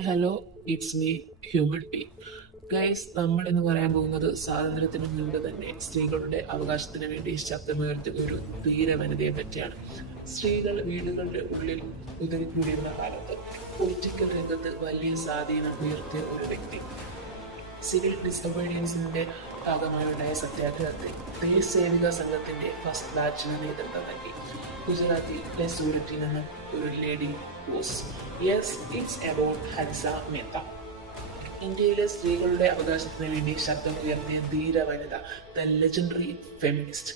Hello, it's me human being. Guys, നമ്മൾ ഇന്ന് പറയാൻ പോകുന്നത് സ്വാതന്ത്ര്യത്തിന് മുൻപ് തന്നെ സ്ത്രീകളുടെ അവകാശത്തിന് വേണ്ടി ശബ്ദമുയർത്തിയ ഒരു ധീര വനിതയെ പറ്റിയാണ്. സ്ത്രീകൾ വീടുകളുടെ ഉള്ളിൽ ഒതുങ്ങിക്കൂടിയിരുന്ന കാലത്ത് പൊളിറ്റിക്കൽ രംഗത്ത് വലിയ സ്വാധീനം ഉയർത്തിയ ഒരു വ്യക്തി. സിവിൽ ഡിസൊബീഡിയൻസിന്റെ ഭാഗമായുണ്ടായ സത്യാഗ്രഹത്തിൽ ദേശ് സേവിക സംഘത്തിന്റെ ഫസ്റ്റ് ബാച്ചിന് നേതൃത്വം നൽകി. ഗുജറാത്തിലെ സൂരറ്റിൽ നിന്ന് ഒരു lady boss. Yes, it's about Hansa Mehta. ഇന്ത്യയിലെ സ്ത്രീകളുടെ അവകാശത്തിന് വേണ്ടി ശബ്ദം ഉയർത്തിയ ധീര വനിത, ദ ലെജൻഡറി ഫെമിനിസ്റ്റ്.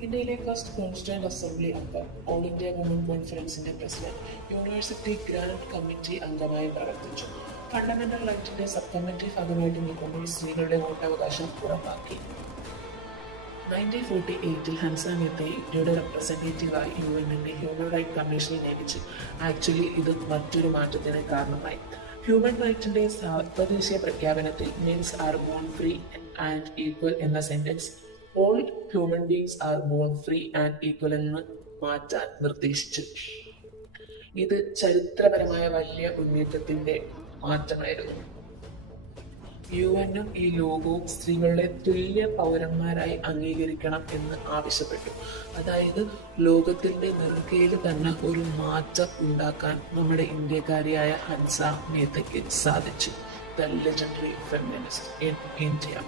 ഇന്ത്യയിലെ ഫസ്റ്റ് കോൺസ്റ്റിറ്റ്യൂന്റ് അസംബ്ലി അംഗം, ഓൾ ഇന്ത്യ വുമൺ കോൺഫറൻസിന്റെ പ്രസിഡന്റ്, യൂണിവേഴ്സിറ്റി ഗ്രാൻഡ് കമ്മിറ്റി അംഗമായി പ്രവർത്തിച്ചു. ഫണ്ടമെന്റൽ റൈറ്റിന്റെ സബ് കമ്മിറ്റി ഭാഗമായിട്ട് നിൽക്കുമ്പോൾ സ്ത്രീകളുടെ വോട്ടവകാശം ഉറപ്പാക്കി. 1948 ഹൻസ മേത്തയെ ഇന്ത്യയുടെ റെപ്രസെന്റേറ്റീവായി യുഎന്നിന്റെ ഹ്യൂമൻ റൈറ്റ് കമ്മീഷനിൽ നിയമിച്ചു. ആക്ച്വലി ഇത് മറ്റൊരു മാറ്റത്തിന് കാരണമായി. ഹ്യൂമൻ റൈറ്റിന്റെ സാർവദേശീയ പ്രഖ്യാപനത്തിൽ men's are born free and equal എന്ന sentence all human beings are born free and equal എന്ന് മാറ്റാൻ നിർദ്ദേശിച്ചു. ഇത് ചരിത്രപരമായ വലിയ മുന്നേറ്റത്തിന്റെ മാറ്റമായിരുന്നു. യുഎന്നും ഈ ലോകവും സ്ത്രീകളെ തുല്യ പൗരന്മാരായി അംഗീകരിക്കണം എന്ന് ആവശ്യപ്പെട്ടു. അതായത് ലോകത്തിന്റെ നെറുകയിൽ തന്നെ ഒരു മാറ്റം ഉണ്ടാക്കാൻ നമ്മുടെ ഇന്ത്യക്കാരിയായ ഹൻസ മേത്തയ്ക്ക് സാധിച്ചു. The legendary feminist in India.